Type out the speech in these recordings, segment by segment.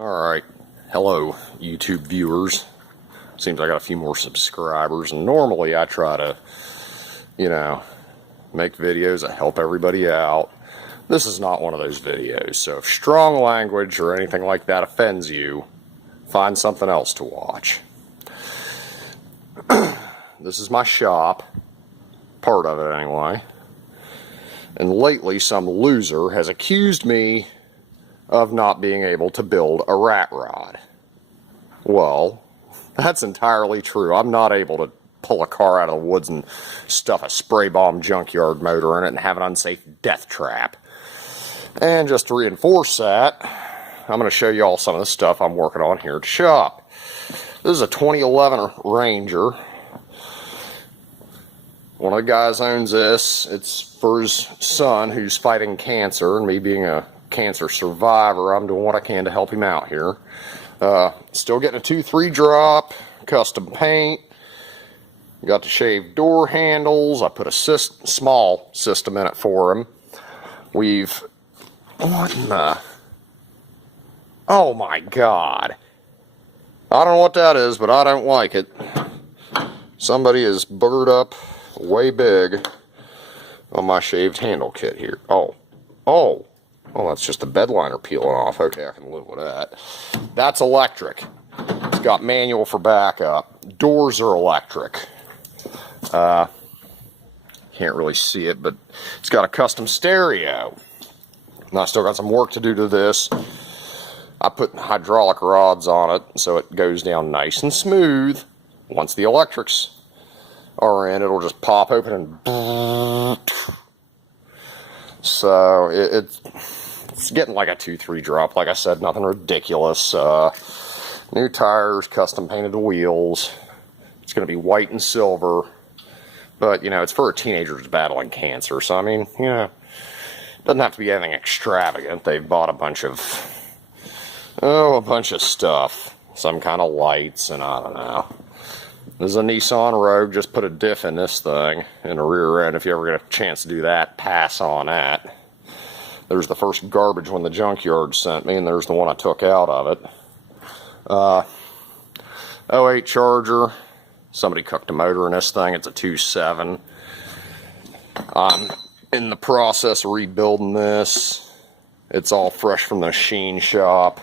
Alright, hello YouTube viewers. Seems I got a few more subscribers, and normally I try to, make videos that help everybody out. This is not one of those videos, so if strong language or anything like that offends you, find something else to watch. This is my shop, part of it anyway, and lately some loser has accused me of not being able to build a rat rod. Well, that's entirely true. I'm not able to pull a car out of the woods and stuff a spray bomb junkyard motor in it and have an unsafe death trap. And just to reinforce that, I'm going to show you all some of the stuff I'm working on here at the shop. This is a 2011 Ranger. One of the guys owns this. It's for his son who's fighting cancer, and me being a cancer survivor, I'm doing what I can to help him out here. Still getting a 2-3 drop, custom paint. Got the shaved door handles. I put a small system in it for him. What in the... Oh my God. I don't know what that is, but I don't like it. Somebody has boogered up way big on my shaved handle kit here. Oh, that's just the bed liner peeling off. Okay, I can live with that. That's electric. It's got manual for backup. Doors are electric. Can't really see it, but it's got a custom stereo. Now I still got some work to do to this. I put hydraulic rods on it so it goes down nice and smooth. Once the electrics are in, it'll just pop open and... So it's getting like a 2-3 drop. Like I said, nothing ridiculous. New tires, custom painted the wheels. It's going to be white and silver. But, it's for a teenager who's battling cancer. So, I mean, it doesn't have to be anything extravagant. They've bought a bunch of stuff. Some kind of lights, and I don't know. This is a Nissan Rogue. Just put a diff in this thing in the rear end. If you ever get a chance to do that, pass on that. There's the first garbage one the junkyard sent me, and there's the one I took out of it. 08 Charger. Somebody cooked a motor in this thing. It's a 2.7. I'm in the process of rebuilding this. It's all fresh from the machine shop.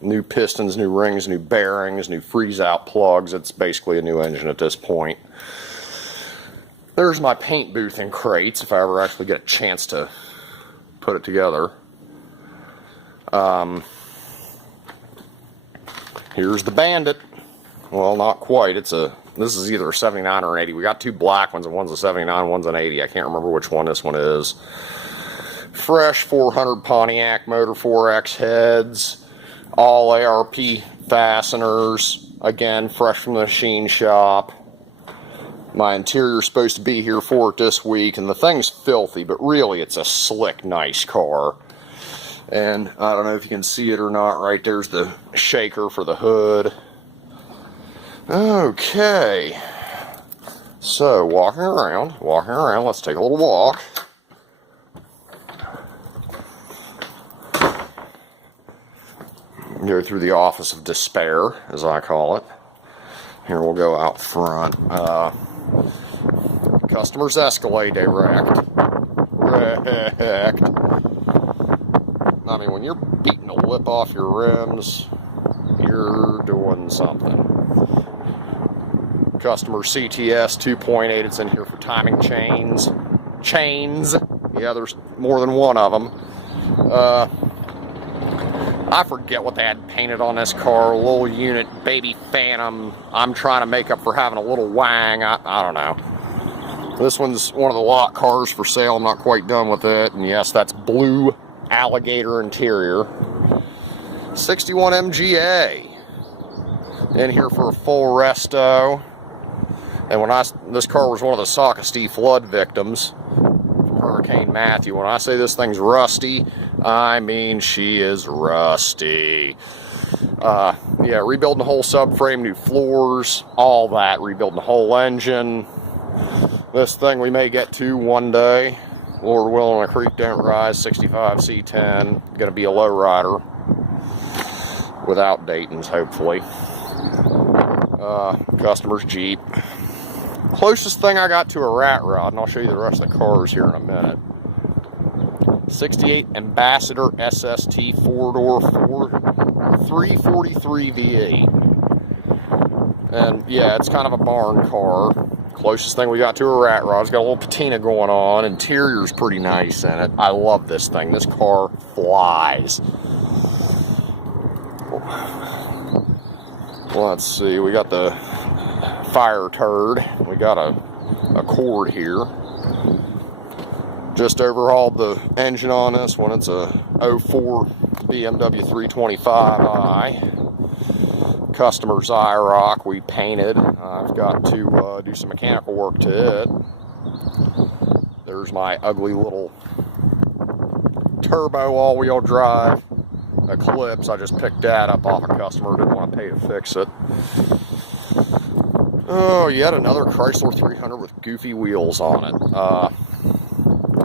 New pistons, new rings, new bearings, new freeze-out plugs. It's basically a new engine at this point. There's my paint booth and crates, if I ever actually get a chance to put it together. Here's the Bandit. Well, not quite. This is either a 79 or an 80. We got two black ones, and one's a 79, one's an 80. I can't remember which one this one is. Fresh 400 Pontiac motor 4X heads. All ARP fasteners. Again, fresh from the machine shop. My interior's supposed to be here for it this week, and the thing's filthy, but really it's a slick, nice car. And I don't know if you can see it or not. Right there's the shaker for the hood. Okay. So, walking around. Let's take a little walk. Go through the office of despair, as I call it. Here we'll go out front. Customer's Escalade wrecked. I mean, when you're beating the lip off your rims, you're doing something. Customer CTS 2.8, it's in here for timing chains. Yeah, there's more than one of them. I forget what they had painted on this car. A little unit, baby Phantom. I'm trying to make up for having a little wang. I don't know. This one's one of the lot cars for sale. I'm not quite done with it. And yes, that's blue alligator interior. 61 MGA. In here for a full resto. And this car was one of the Saukestie flood victims from Hurricane Matthew. When I say this thing's rusty, I mean she is rusty. Yeah, rebuilding the whole subframe, new floors, all that. Rebuilding the whole engine. This thing we may get to one day. Lord willing, a creek don't rise, 65 C10. Gonna be a low rider. without Dayton's, hopefully. Customer's Jeep. Closest thing I got to a rat rod, and I'll show you the rest of the cars here in a minute. 68 Ambassador SST 4-door 343 V8. And yeah, it's kind of a barn car. Closest thing we got to a rat rod. It's got a little patina going on. Interior's pretty nice in it. I love this thing. This car flies. Let's see, we got the fire turd. We got a cord here. Just overhauled the engine on this one. It's a 04 BMW 325i. Customer's IROC we painted. I've got to do some mechanical work to it. There's my ugly little turbo all-wheel drive Eclipse. I just picked that up off a customer. Didn't want to pay to fix it. Oh, yet another Chrysler 300 with goofy wheels on it.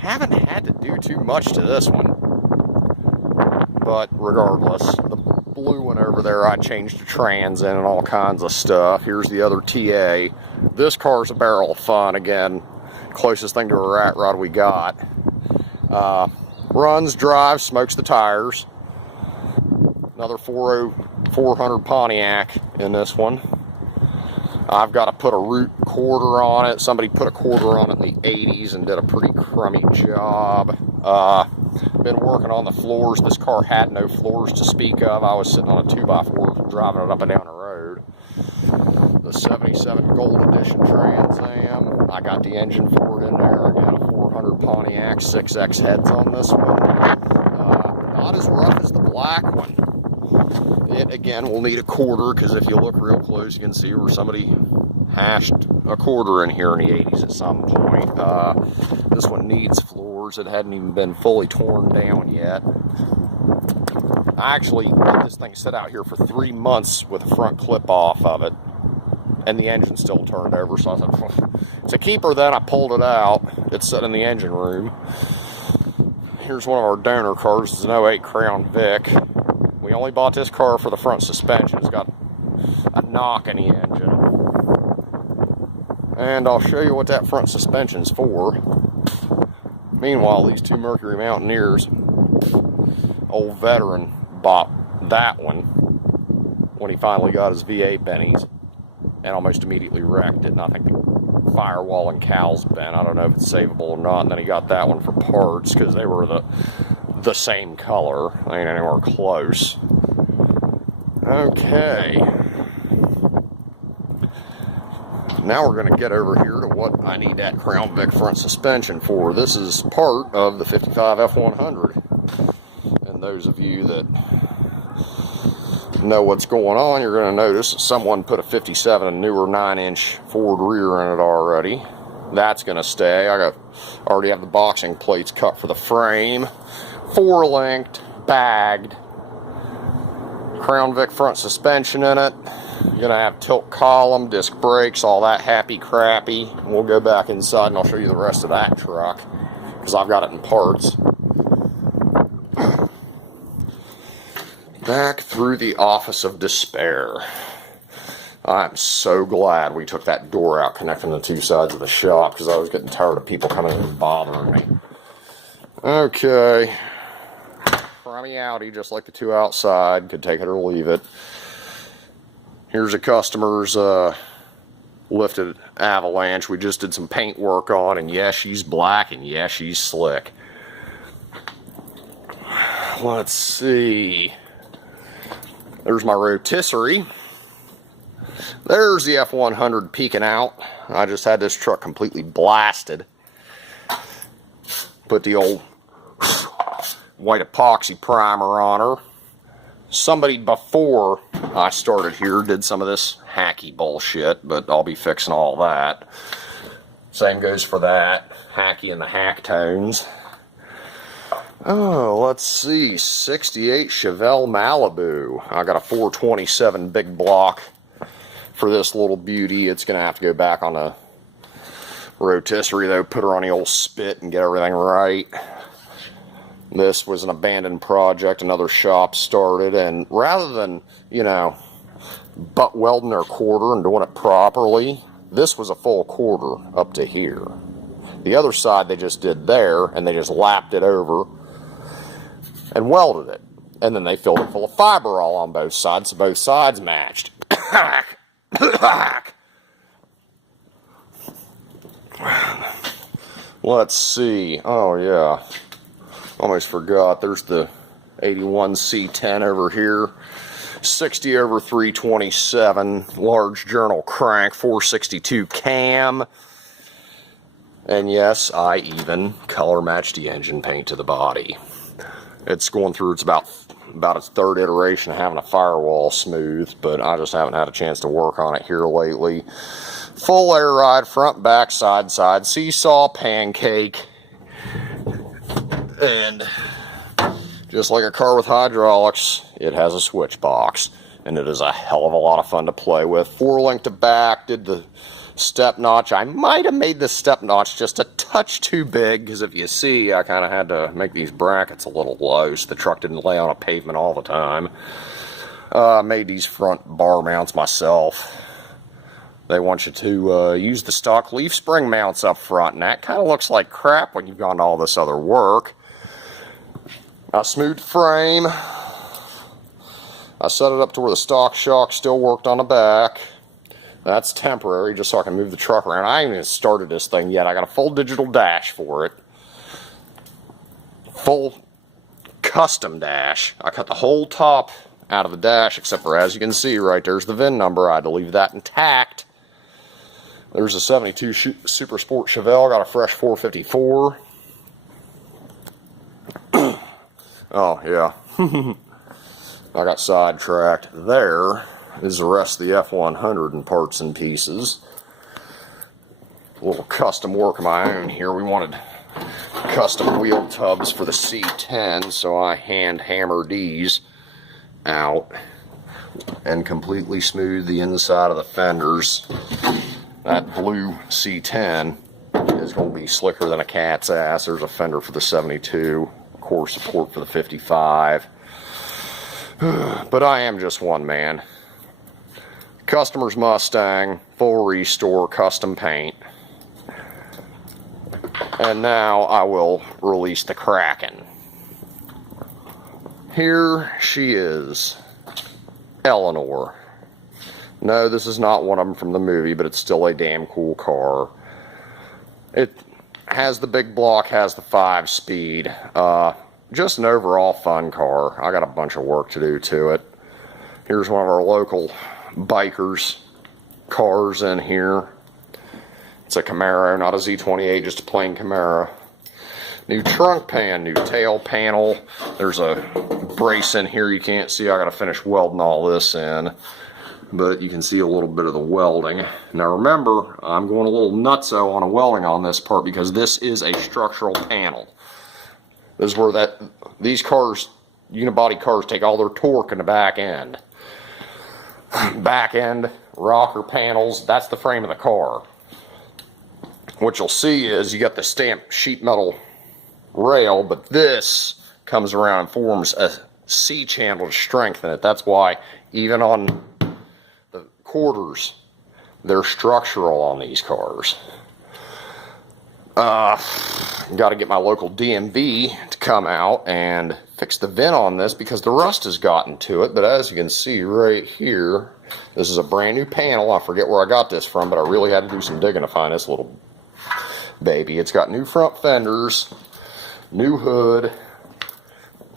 Haven't had to do too much to this one, but regardless, the blue one over there, I changed the trans in and all kinds of stuff. Here's the other TA. This car's a barrel of fun. Again, closest thing to a rat rod we got. Runs, drives, smokes the tires. Another 400 Pontiac in this one. I've got to put a root quarter on it. Somebody put a quarter on it in the 80s and did a pretty crummy job. Been working on the floors. This car had no floors to speak of. I was sitting on a 2x4 driving it up and down the road. The 77 Gold Edition Trans Am. I got the engine for it in there. I got a 400 Pontiac, 6X heads on this one. Not as rough as the black one. It, again, will need a quarter, because if you look real close, you can see where somebody hashed a quarter in here in the 80s at some point. This one needs floors. It hadn't even been fully torn down yet. I actually let this thing sit out here for 3 months with a front clip off of it, and the engine still turned over, so I said, it's a keeper. Then I pulled it out. It's sitting in the engine room. Here's one of our donor cars. It's an 08 Crown Vic. We only bought this car for the front suspension. It's got a knock in the engine. And I'll show you what that front suspension's for. Meanwhile, these two Mercury Mountaineers, old veteran bought that one when he finally got his V8 bennies and almost immediately wrecked it. And I think the firewall and cowl's bent. I don't know if it's savable or not. And then he got that one for parts because they were the same color. They ain't anywhere close. Okay. Now we're going to get over here to what I need that Crown Vic front suspension for. This is part of the 55 F100. And those of you that know what's going on, you're going to notice someone put a 57, a newer 9-inch Ford rear in it already. That's going to stay. already have the boxing plates cut for the frame. 4-linked, bagged, Crown Vic front suspension in it. You're gonna have tilt column, disc brakes, all that happy crappy. We'll go back inside and I'll show you the rest of that truck because I've got it in parts. Back through the office of despair. I'm so glad we took that door out connecting the two sides of the shop because I was getting tired of people coming in and bothering me. Okay. Crummy Audi, just like the two outside. Could take it or leave it. Here's a customer's lifted Avalanche. We just did some paint work on, and yeah, she's black, and yeah, she's slick. Let's see. There's my rotisserie. There's the F100 peeking out. I just had this truck completely blasted. Put the old white epoxy primer on her. Somebody before I started here did some of this hacky bullshit, but I'll be fixing all that. Same goes for that. Hacky in the hack tones. Oh, let's see. 68 Chevelle Malibu. I got a 427 big block for this little beauty. It's going to have to go back on the rotisserie, though. Put her on the old spit and get everything right. This was an abandoned project, another shop started, and rather than, you know, butt welding their quarter and doing it properly, this was a full quarter up to here. The other side they just did there, and they just lapped it over and welded it. And then they filled it full of fiberall on both sides, so both sides matched. Let's see. Oh, yeah. Almost forgot. There's the 81 C10 over here. 60 over 327. Large journal crank. 462 cam. And yes, I even color matched the engine paint to the body. It's going through, it's about its third iteration of having a firewall smoothed, but I just haven't had a chance to work on it here lately. Full air ride, front, back, side, seesaw, pancake. And just like a car with hydraulics, it has a switch box. And it is a hell of a lot of fun to play with. 4-link to back, did the step notch. I might have made the step notch just a touch too big, because if you see, I kind of had to make these brackets a little low so the truck didn't lay on a pavement all the time. I made these front bar mounts myself. They want you to use the stock leaf spring mounts up front, and that kind of looks like crap when you've gone to all this other work. I smoothed frame. I set it up to where the stock shock still worked on the back. That's temporary, just so I can move the truck around. I haven't even started this thing yet. I got a full digital dash for it. Full custom dash. I cut the whole top out of the dash, except for, as you can see, right there's the VIN number. I had to leave that intact. There's a 72 Super Sport Chevelle. Got a fresh 454. Oh, yeah. I got sidetracked. There is the rest of the F100 in parts and pieces. A little custom work of my own here. We wanted custom wheel tubs for the C10, so I hand hammered these out and completely smoothed the inside of the fenders. That blue C10 is going to be slicker than a cat's ass. There's a fender for the 72, core support for the 55. But I am just one man. Customer's Mustang, full restore, custom paint. And now I will release the Kraken. Here she is, Eleanor. No, this is not one of them from the movie, but it's still a damn cool car. It has the big block, has the 5-speed. Just an overall fun car. I got a bunch of work to do to it. Here's one of our local bikers' cars in here. It's a Camaro, not a Z28, just a plain Camaro. New trunk pan, new tail panel. There's a brace in here you can't see. I gotta finish welding all this in. But you can see a little bit of the welding. Now remember, I'm going a little nutso on a welding on this part because this is a structural panel. This is where these cars, unibody cars, take all their torque in the back end. Back end, rocker panels, that's the frame of the car. What you'll see is you got the stamped sheet metal rail, but this comes around and forms a C-channel to strengthen it. That's why even on the quarters, they're structural on these cars. Got to get my local DMV to come out and fix the vent on this because the rust has gotten to it. But as you can see right here, this is a brand new panel. I forget where I got this from, but I really had to do some digging to find this little baby. It's got new front fenders, new hood.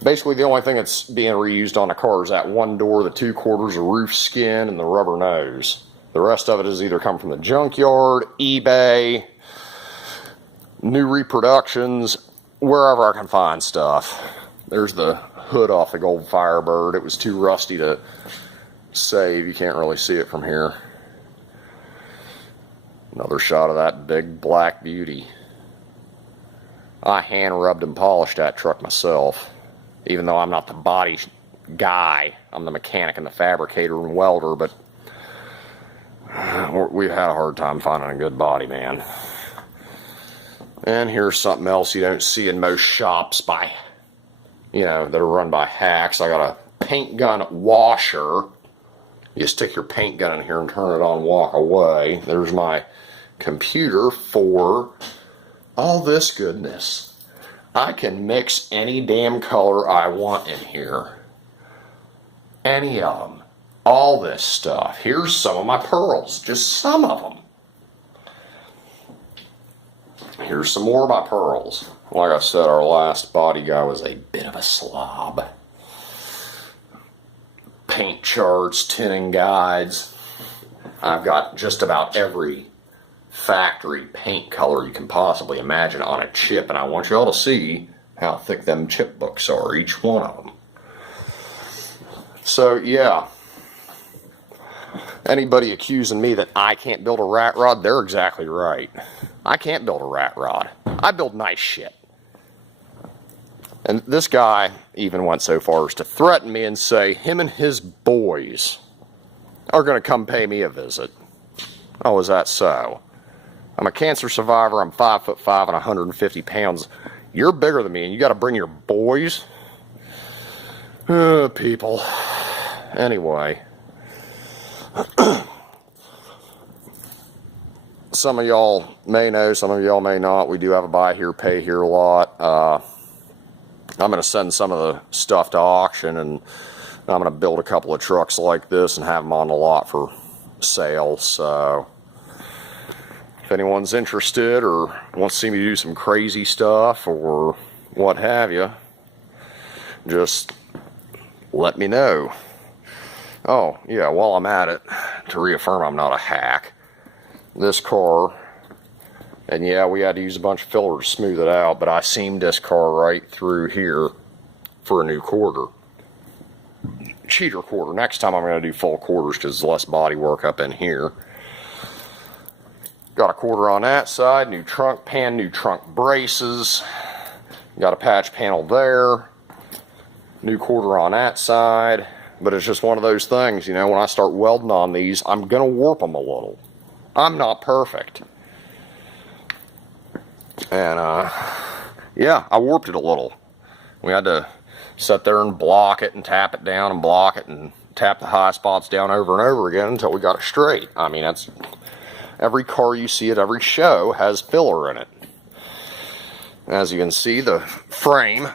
Basically the only thing that's being reused on the car is that one door, the 2 quarters of roof skin, and the rubber nose. The rest of it is either come from the junkyard, eBay, new reproductions, wherever I can find stuff. There's the hood off the Gold Firebird. It was too rusty to save. You can't really see it from here. Another shot of that big black beauty. I hand rubbed and polished that truck myself. Even though I'm not the body guy. I'm the mechanic and the fabricator and welder, but we've had a hard time finding a good body man. And here's something else you don't see in most shops by you know, that are run by hacks. I got a paint gun washer. You stick your paint gun in here and turn it on, walk away. There's my computer for all this goodness. I can mix any damn color I want in here. Any of them. All this stuff. Here's some of my pearls. Just some of them. Here's some more of my pearls. Like I said, our last body guy was a bit of a slob. Paint charts, tinting guides. I've got just about every factory paint color you can possibly imagine on a chip, and I want you all to see how thick them chip books are, each one of them. So yeah, anybody accusing me that I can't build a rat rod, they're exactly right. I can't build a rat rod. I build nice shit. And this guy even went so far as to threaten me and say him and his boys are going to come pay me a visit. Oh, is that so? I'm a cancer survivor. I'm 5'5" and 150 pounds. You're bigger than me, and you got to bring your boys? People. Anyway. Some of y'all may know, some of y'all may not. We do have a buy here, pay here lot. I'm going to send some of the stuff to auction, and I'm going to build a couple of trucks like this and have them on the lot for sale. So if anyone's interested or wants to see me do some crazy stuff or what have you, just let me know. Oh, yeah, while I'm at it, to reaffirm I'm not a hack, this car, and yeah, we had to use a bunch of filler to smooth it out, but I seamed this car right through here for a new quarter. Cheater quarter. Next time I'm going to do full quarters because there's less body work up in here. Got a quarter on that side, new trunk pan, new trunk braces. Got a patch panel there. New quarter on that side. But it's just one of those things, you know, when I start welding on these, I'm going to warp them a little. I'm not perfect. And, yeah, I warped it a little. We had to sit there and block it and tap it down and block it and tap the high spots down over and over again until we got it straight. I mean, that's every car you see at every show has filler in it. As you can see, the frame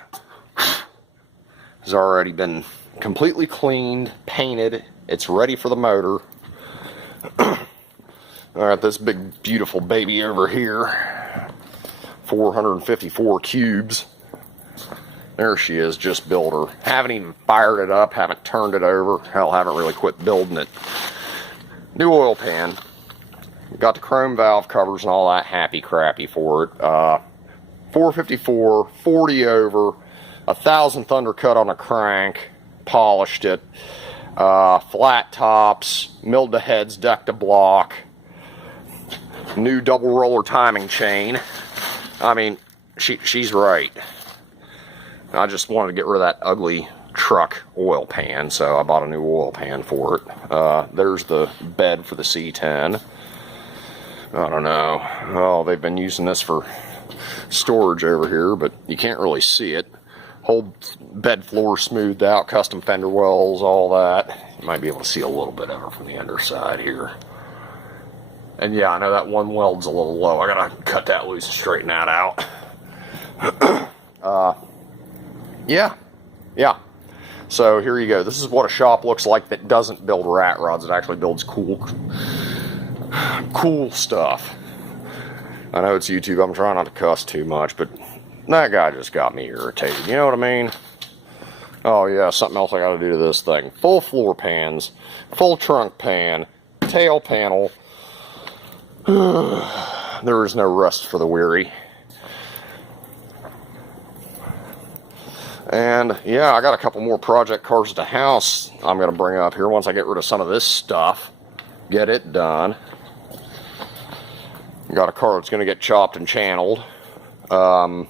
has already been completely cleaned, painted. It's ready for the motor. Alright, this big beautiful baby over here, 454 cubes. There she is, just built her. Haven't even fired it up, haven't turned it over. Hell, haven't really quit building it. New oil pan. Got the chrome valve covers and all that happy crappy for it. 454, 40 over, 1,000th undercut on a crank, polished it. Flat tops, milled the heads, decked the block. New double roller timing chain. I mean, she's right. I just wanted to get rid of that ugly truck oil pan, so I bought a new oil pan for it. There's the bed for the C10. I don't know. Oh, they've been using this for storage over here, but you can't really see it. Whole bed floor smoothed out, custom fender wells, all that. You might be able to see a little bit of it from the underside here. And yeah, I know that one weld's a little low. I gotta cut that loose and straighten that out. Yeah. So here you go. This is what a shop looks like that doesn't build rat rods. It actually builds cool stuff. I know it's YouTube. I'm trying not to cuss too much, but that guy just got me irritated. You know what I mean? Oh yeah, something else I gotta do to this thing. Full floor pans, full trunk pan, tail panel. There is no rest for the weary. And yeah, I got a couple more project cars at the house I'm going to bring up here once I get rid of some of this stuff. Get it done. Got a car that's going to get chopped and channeled. Got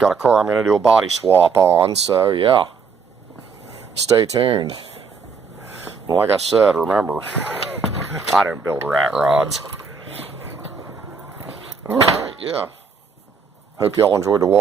a car I'm going to do a body swap on, so yeah. Stay tuned. Like I said, remember, I don't build rat rods. Alright, yeah. Hope y'all enjoyed the walk.